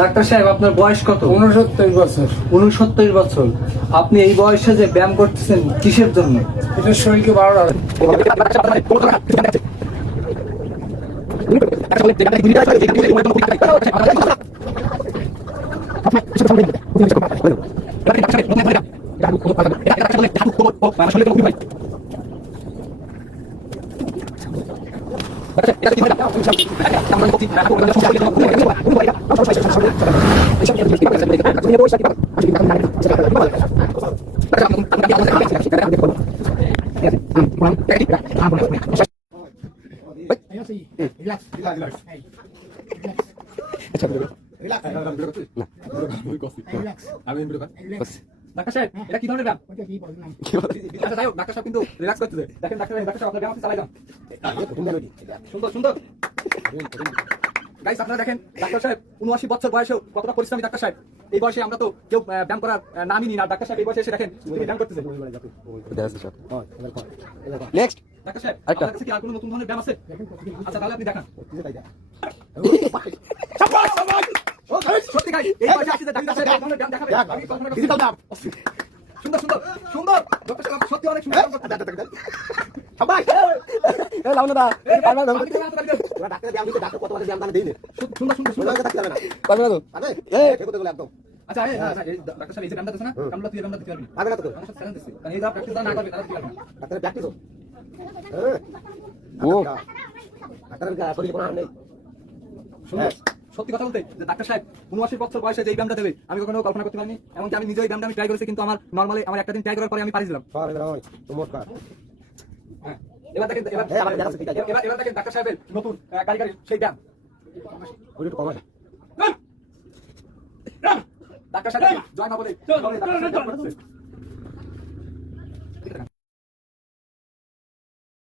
Doctor সাহেব আপনার বয়স কত? 69 বছর। 69 বছর। আপনি এই বয়সে যে ব্যায়াম করতেছেন কিসের জন্য? এটা শরীরকে ভালো রাখে। ডাক্তার সাহেব এটা কি ধরনের ব্যায়াম? আচ্ছা যাই হোক, ডাক্তার সাহেব কিন্তু রিল্যাক্স করতেছে। দেখেন ডাক্তার সাহেব আপনার ব্যায়াম চালাই যান। সুন্দর সুন্দর। গাইস আপনারা দেখেন ডাক্তার সাহেব 79 বছর বয়সেও কতটা পরিশ্রমী ডাক্তার সাহেব। এই বয়সে আমরা তো কেউ ব্যায়াম করার নামই নিই না। ডাক্তার সাহেব এই বয়সে এসে দেখেন ব্যায়াম করতেছে। নেক্সট ডাক্তার সাহেব আরেকটা। আপনার কাছে কি আর কোনো নতুন ধরনের ব্যায়াম আছে? আচ্ছা তাহলে আপনি দেখান। সত্যি গাইস এই বয়সে আসছে ডাক্তার সাহেব এই ধরনের ব্যায়াম দেখাবে। আমি কল্পনা করতে সুন্দর সুন্দর সুন্দর। ডাক্তার সাহেব আপনি সত্যি অনেক সুন্দর ব্যায়াম করতেছেন। সবাই এ লাউনা দা পারবা না ডাক্তার ব্যায়াম দিতে ডাক্তার কত মাসে ব্যায়াম দান দেই না সুন্দর সুন্দর সুন্দর সুন্দর। থাকতে যাবে না পারবে না তো পারবে এ ঠিক কথা বলে একদম আচ্ছা এই ডাক্তার সাহেব এই যে ব্যায়ামটা দিতেছে না কামলা তুই ব্যায়ামটা দিতে পারবি? পারবে না তো আমার সাথে চ্যালেঞ্জ দিচ্ছি। কারণ এই যা প্র্যাকটিস না করবে তাহলে কি পারবে না। ডাক্তার প্র্যাকটিস ও ডাক্তারের শরীরে কোনো হার নেই সুন্দর। সত্যি কথা বলতে যে ডাক্তার সাহেব 79 বছর বয়সে যে এই ব্যায়ামটা দেবে আমি কখনো কল্পনা করতে পারিনি। এমনকি আমি নিজেই এই ব্যায়ামটা আমি ট্রাই করেছি, কিন্তু আমার নরমালি আমার একটা দিন ট্রাই করার পরে আমি পারিছিলাম। চমৎকার হ্যাঁ এবার দেখেন এবার দেখেন ডাক্তার সাহেবের নতুন কারিগরি সেই ব্যায়াম। ওই একটু কমায় ডাক্তার সাহেব জয় মা বলে